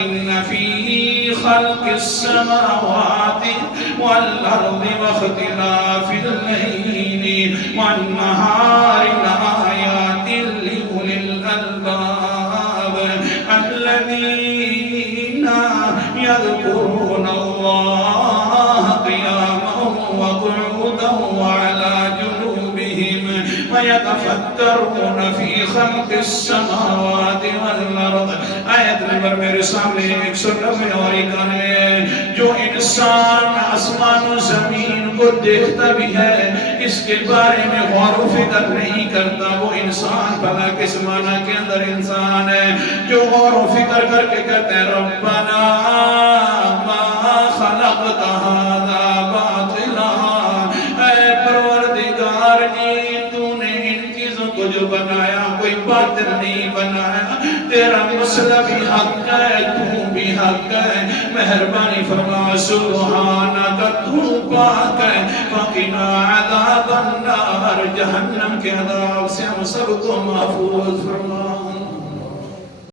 إن في خلق السماوات والأرض واختلاف الليل والنهار لآيات لأولي الألباب الذين يذكرون الله قياما وقعودا وعلى جنوبهم ويتفكرون في خلق السماوات والأرض. आयत नंबर मेरे सामने 190 और जो इंसान आसमान और जमीन को देखता भी है इसके बारे में गौर व फिक्र नहीं करता वो इंसान भला किस माना के अंदर इंसान है जो गौर व फिक्र करके कहते हैं रब्बना मा खलक़त हाज़ा बातिला, ऐ परवरदिगार जी तूने इन चीजों को जो बनाया कोई बातिल नहीं बनाया, तेरा मसला भी हक है तू भी हक है, मेहरबानी फरमा सुब्हानक तू पाक है, वक़िना अज़ाबन नार जहन्नम के अज़ाब से हम सबको महफूज फरमा।